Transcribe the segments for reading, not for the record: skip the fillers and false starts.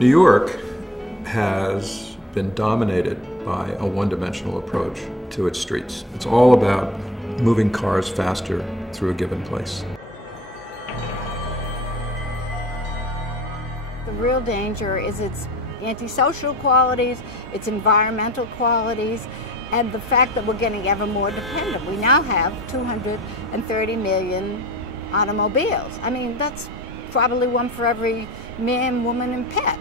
New York has been dominated by a one-dimensional approach to its streets. It's all about moving cars faster through a given place. The real danger is its antisocial qualities, its environmental qualities, and the fact that we're getting ever more dependent. We now have 230 million automobiles. I mean, that's probably one for every man, woman, and pet.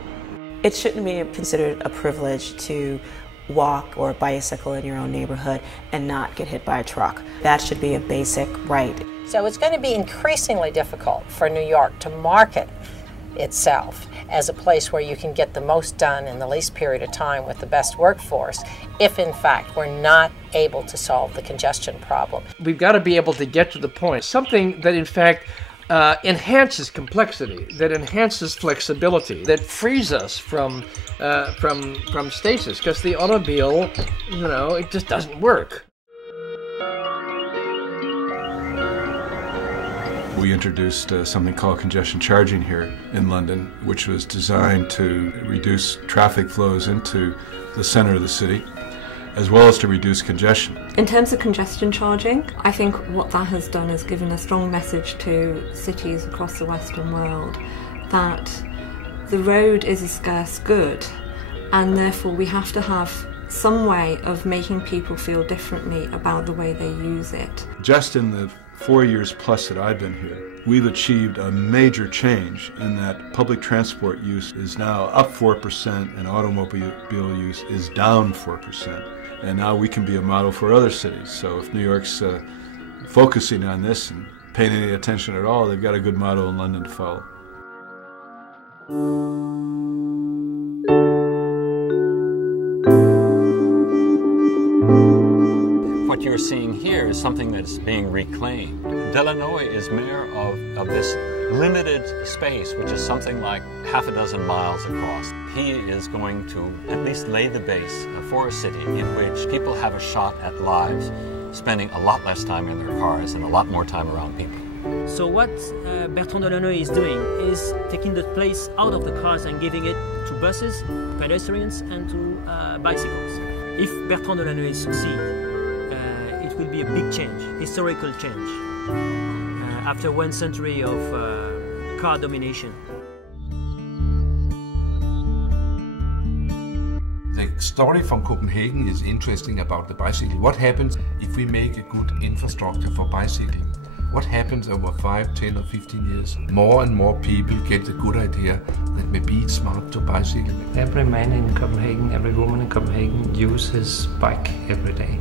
It shouldn't be considered a privilege to walk or bicycle in your own neighborhood and not get hit by a truck. That should be a basic right. So it's going to be increasingly difficult for New York to market itself as a place where you can get the most done in the least period of time with the best workforce if in fact we're not able to solve the congestion problem. We've got to be able to get to the point, something that in fact enhances complexity, that enhances flexibility, that frees us from stasis, because the automobile, it just doesn't work. We introduced something called congestion charging here in London, which was designed to reduce traffic flows into the center of the city, as well as to reduce congestion. In terms of congestion charging, I think what that has done is given a strong message to cities across the Western world that the road is a scarce good, and therefore we have to have some way of making people feel differently about the way they use it. Just in the 4 years plus that I've been here, we've achieved a major change in that public transport use is now up 4% and automobile use is down 4%. And now we can be a model for other cities. So if New York's focusing on this and paying any attention at all, they've got a good model in London to follow. What you're seeing here is something that's being reclaimed. Delanoë is mayor of this limited space, which is something like half a dozen miles across. He is going to at least lay the base for a city in which people have a shot at lives, spending a lot less time in their cars and a lot more time around people. So what Bertrand Delanoë is doing is taking the place out of the cars and giving it to buses, pedestrians, and to bicycles. If Bertrand Delanoë succeeds, it will be a big change, historical change, after 1 century of car domination. The story from Copenhagen is interesting about the bicycle. What happens if we make a good infrastructure for bicycling? What happens over 5, 10 or 15 years? More and more people get the good idea that maybe it's smart to bicycle. Every man in Copenhagen, every woman in Copenhagen uses his bike every day.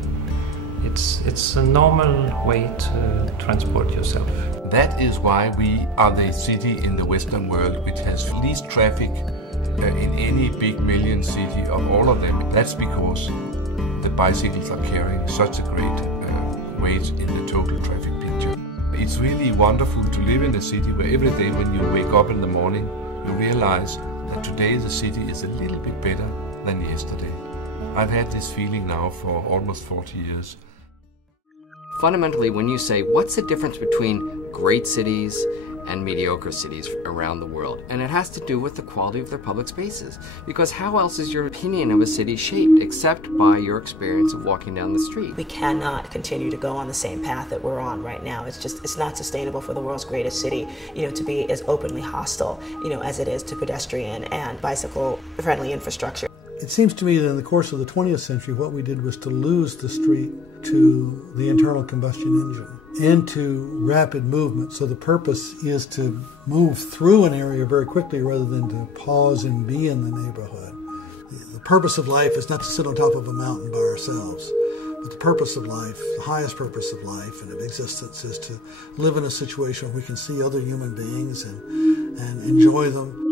It's a normal way to transport yourself. That is why we are the city in the Western world which has least traffic in any big million city of all of them. That's because the bicycles are carrying such a great weight in the total traffic picture. It's really wonderful to live in a city where every day when you wake up in the morning, you realize that today the city is a little bit better than yesterday. I've had this feeling now for almost 40 years. Fundamentally, when you say, what's the difference between great cities and mediocre cities around the world? And it has to do with the quality of their public spaces. Because how else is your opinion of a city shaped except by your experience of walking down the street? We cannot continue to go on the same path that we're on right now. It's not sustainable for the world's greatest city, to be as openly hostile, as it is to pedestrian and bicycle-friendly infrastructure. It seems to me that in the course of the 20th century, what we did was to lose the street to the internal combustion engine and to rapid movement. So the purpose is to move through an area very quickly rather than to pause and be in the neighborhood. The purpose of life is not to sit on top of a mountain by ourselves, but the purpose of life, the highest purpose of life and of existence, is to live in a situation where we can see other human beings and enjoy them.